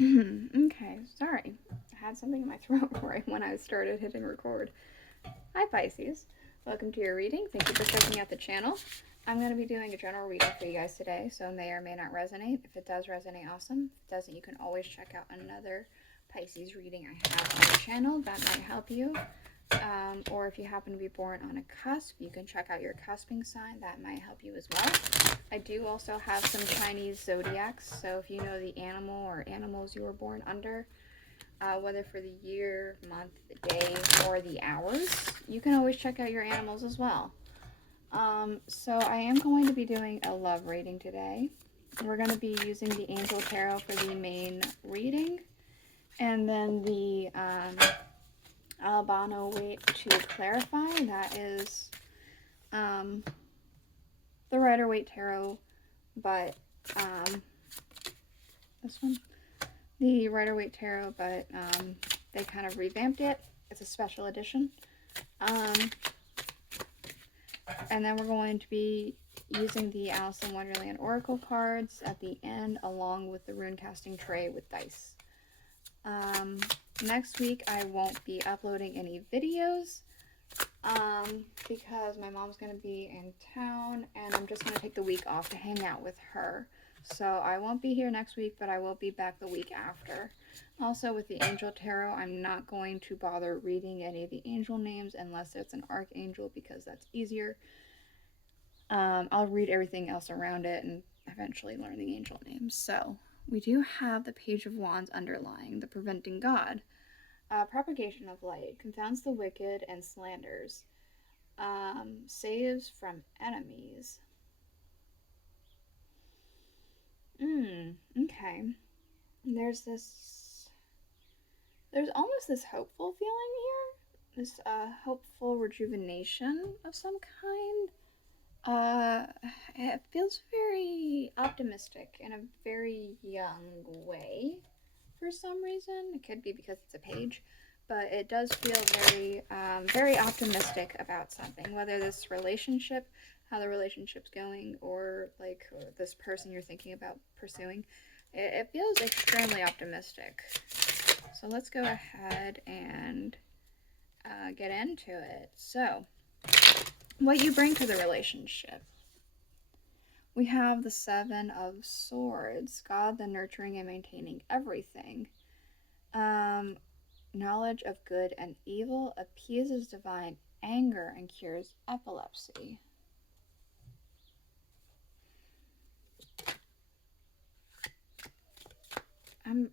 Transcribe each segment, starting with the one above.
Okay, sorry. I had something in my throat right when I started hitting record. Hi, Pisces. Welcome to your reading. Thank you for checking out the channel. I'm going to be doing a general reading for you guys today, so it may or may not resonate. If it does resonate, awesome. If it doesn't, you can always check out another Pisces reading I have on the channel. That might help you. Or if you happen to be born on a cusp, you can check out your cusping sign. That might help you as well. I do also have some Chinese zodiacs, so if you know the animal or animals you were born under, whether for the year, month, the day, or the hours, you can always check out your animals as well. So I am going to be doing a love reading today. We're going to be using the Angel Tarot for the main reading, and then the Albano-Waite to clarify. That is the Rider-Waite Tarot, but this one, the Rider-Waite Tarot, but they kind of revamped it. It's a special edition. And then we're going to be using the Alice in Wonderland Oracle cards at the end, along with the rune casting tray with dice. Next week I won't be uploading any videos because my mom's going to be in town and I'm just going to take the week off to hang out with her. So I won't be here next week, but I will be back the week after. Also, with the Angel Tarot, I'm not going to bother reading any of the angel names unless it's an archangel because that's easier. I'll read everything else around it and eventually learn the angel names. So we do have the Page of Wands underlying, the Preventing God. Propagation of light, confounds the wicked and slanders, saves from enemies. Okay. There's almost this hopeful feeling here, this hopeful rejuvenation of some kind. It feels very optimistic in a very young way for some reason. It could be because it's a page, but it does feel very optimistic about something, whether this relationship, how the relationship's going, or like this person you're thinking about pursuing. It feels extremely optimistic. So let's go ahead and get into it. So, what you bring to the relationship. We have the Seven of Swords, God, the nurturing and maintaining everything. Knowledge of good and evil, appeases divine anger and cures epilepsy. I'm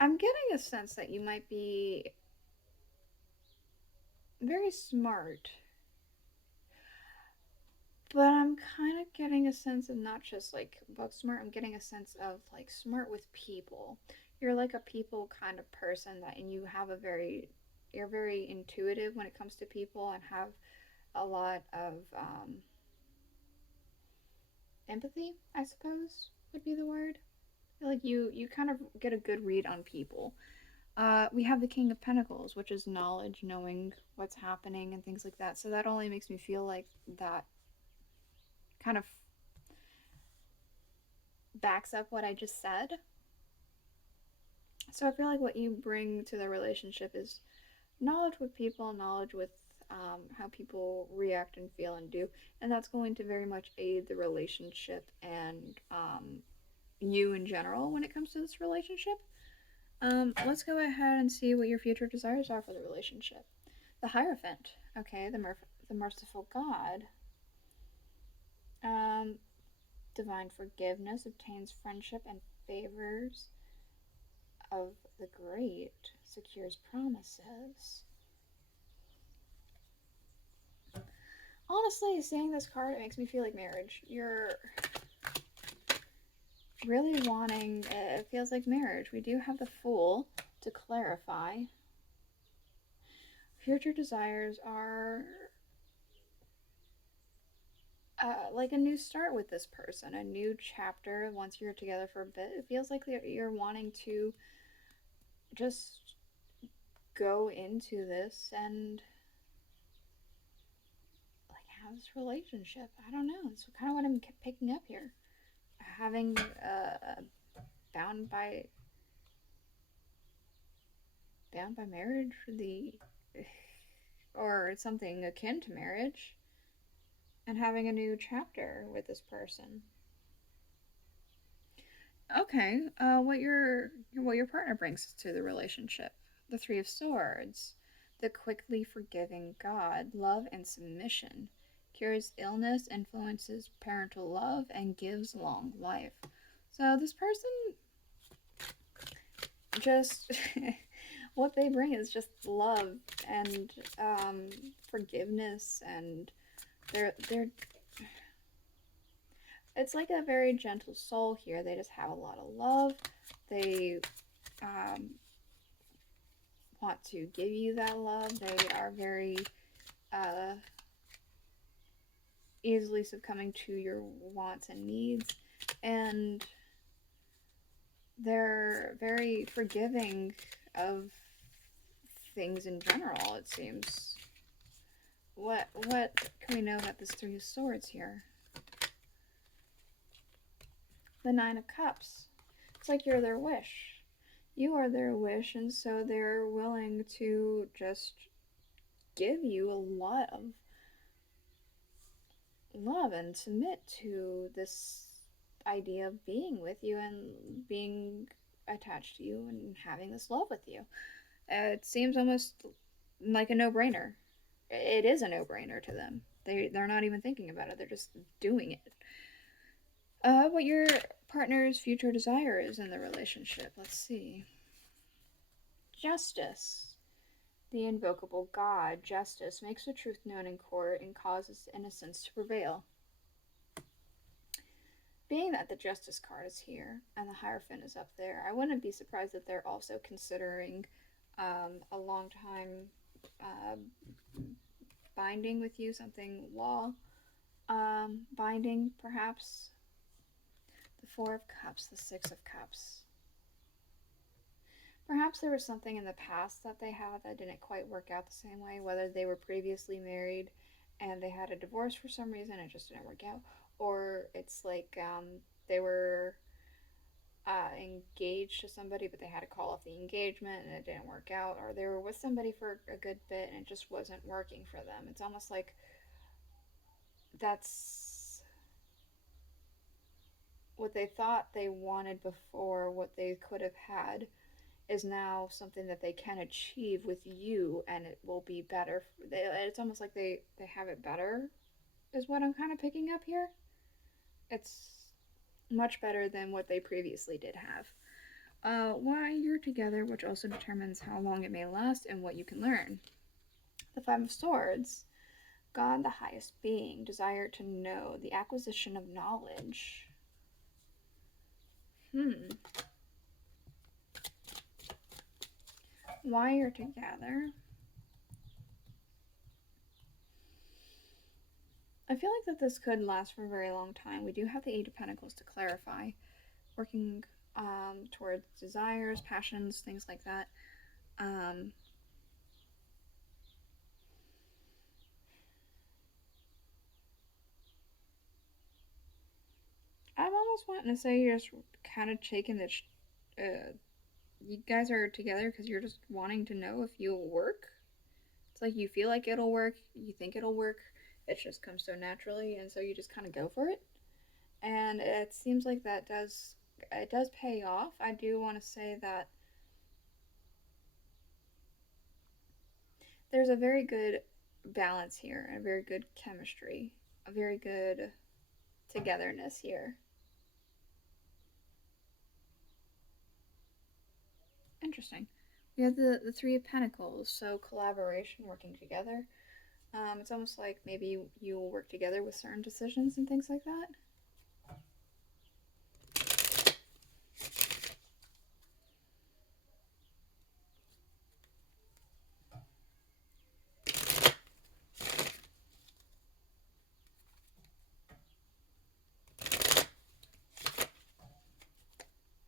getting a sense that you might be very smart, but I'm kind of getting a sense of not just like book smart, I'm getting a sense of like smart with people. You're like a people kind of person that, and you're very intuitive when it comes to people and have a lot of empathy, I suppose would be the word. Like you kind of get a good read on people. We have the King of Pentacles, which is knowledge, knowing what's happening and things like that. So that only makes me feel like that kind of backs up what I just said. So I feel like what you bring to the relationship is knowledge with people, knowledge with how people react and feel and do, and that's going to very much aid the relationship and you in general when it comes to this relationship. Let's go ahead and see what your future desires are for the relationship. The Hierophant, okay, the merciful God. Divine forgiveness, obtains friendship and favors of the great, secures promises. Honestly, seeing this card, it makes me feel like marriage. You're really wanting, it feels like marriage. We do have the Fool to clarify. Future desires are like a new start with this person, a new chapter once you're together for a bit. It feels like you're wanting to just go into this and like have this relationship. I don't know. It's kind of what I'm picking up here. Having bound by marriage, or something akin to marriage, and having a new chapter with this person. Okay, what your partner brings to the relationship. The Three of Swords, the quickly forgiving God, love and submission, cures illness, influences parental love, and gives long life. So this person just what they bring is just love and forgiveness, and they're it's like a very gentle soul here. They just have a lot of love. They want to give you that love. They are very easily succumbing to your wants and needs, and they're very forgiving of things in general, it seems. What can we know about this Three of Swords here? The Nine of Cups. It's like you're their wish. You are their wish, and so they're willing to just give you a lot of love and submit to this idea of being with you and being attached to you and having this love with you. It seems almost like a no-brainer. It is a no-brainer to them. They're not even thinking about it. They're just doing it. What your partner's future desire is in the relationship. Let's see. Justice. The invocable God, justice, makes the truth known in court and causes innocence to prevail. Being that the Justice card is here and the Hierophant is up there, I wouldn't be surprised that they're also considering a long time binding with you, something law binding, perhaps. The Four of Cups, the Six of Cups. Perhaps there was something in the past that they had that didn't quite work out the same way, whether they were previously married and they had a divorce for some reason, it just didn't work out, or it's like they were engaged to somebody but they had to call off the engagement and it didn't work out, or they were with somebody for a good bit and it just wasn't working for them. It's almost like that's what they thought they wanted before, what they could have had, is now something that they can achieve with you, and it will be better. It's almost like they have it better, is what I'm kind of picking up here. It's much better than what they previously did have. Why you're together, which also determines how long it may last and what you can learn. The Five of Swords. God, the highest being, desire to know, the acquisition of knowledge. Why you're together. I feel like that this could last for a very long time. We do have the Eight of Pentacles to clarify. Working towards desires, passions, things like that. I'm almost wanting to say you're just kind of taking this. You guys are together because you're just wanting to know if you'll work. It's like you feel like it'll work, you think it'll work, it just comes so naturally, and so you just kind of go for it. And it seems like it does pay off. I do want to say that there's a very good balance here, and a very good chemistry, a very good togetherness here. Interesting. We have the Three of Pentacles, so collaboration, working together. It's almost like maybe you'll work together with certain decisions and things like that.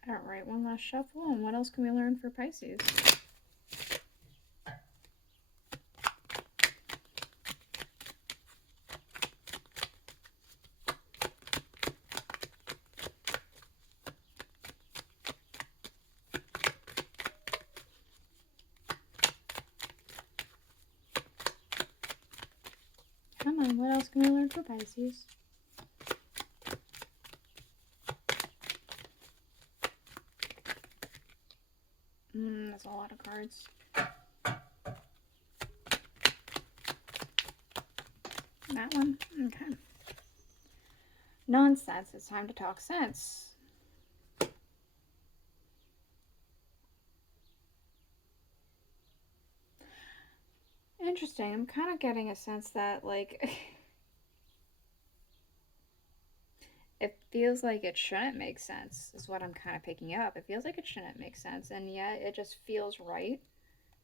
Alright, one last shuffle, and what else can we learn for Pisces? gonna learn for Pisces. That's a lot of cards. That one? Okay. Nonsense. It's time to talk sense. Interesting. I'm kind of getting a sense that, like, it feels like it shouldn't make sense, is what I'm kind of picking up. It feels like it shouldn't make sense, and yet it just feels right.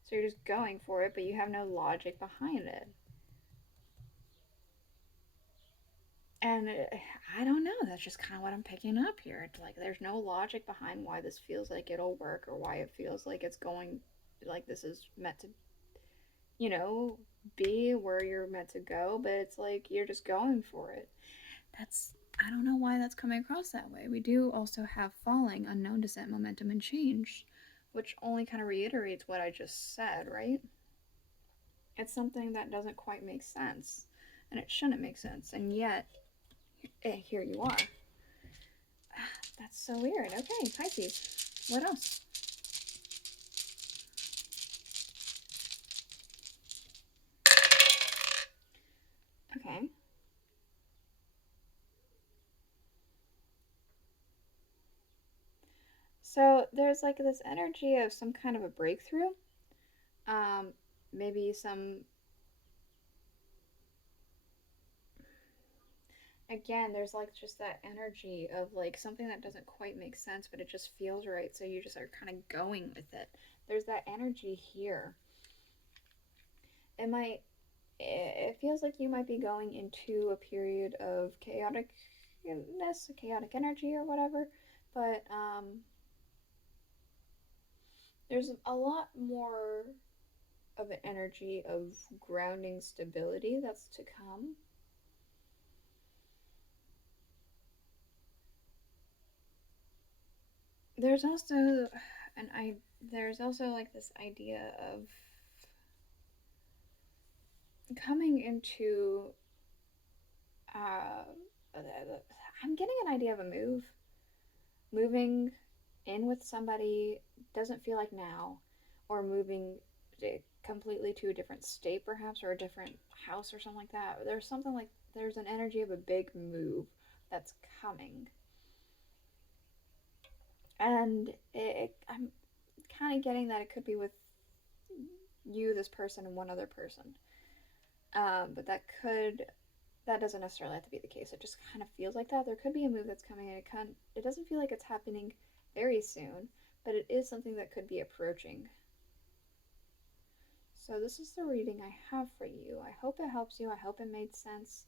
So you're just going for it, but you have no logic behind it. And I don't know, that's just kind of what I'm picking up here. It's like there's no logic behind why this feels like it'll work or why it feels like it's going, like this is meant to, be where you're meant to go, but it's like you're just going for it. I don't know why that's coming across that way. We do also have falling, unknown descent, momentum, and change, which only kind of reiterates what I just said, right? It's something that doesn't quite make sense, and it shouldn't make sense, and yet here you are. That's so weird. Okay, Pisces. What else? Okay. So there's like this energy of some kind of a breakthrough. Maybe some. Again, there's like just that energy of like something that doesn't quite make sense, but it just feels right. So you just are kind of going with it. There's that energy here. It feels like you might be going into a period of chaoticness, chaotic energy or whatever. But there's a lot more of an energy of grounding stability that's to come. There's also there's also like this idea of coming into uh I'm getting an idea of a moving in with somebody doesn't feel like now, or moving completely to a different state perhaps, or a different house or something like that. There's something like there's an energy of a big move that's coming, and I'm kind of getting that it could be with you, this person, and one other person. But that doesn't necessarily have to be the case. It just kind of feels like that. There could be a move that's coming, and it doesn't feel like it's happening very soon, but it is something that could be approaching. So this is the reading I have for you. I hope it helps you. I hope it made sense.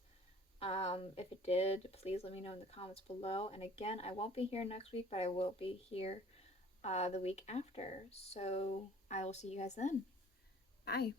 If it did, please let me know in the comments below. And again, I won't be here next week, but I will be here the week after. So I will see you guys then. Bye.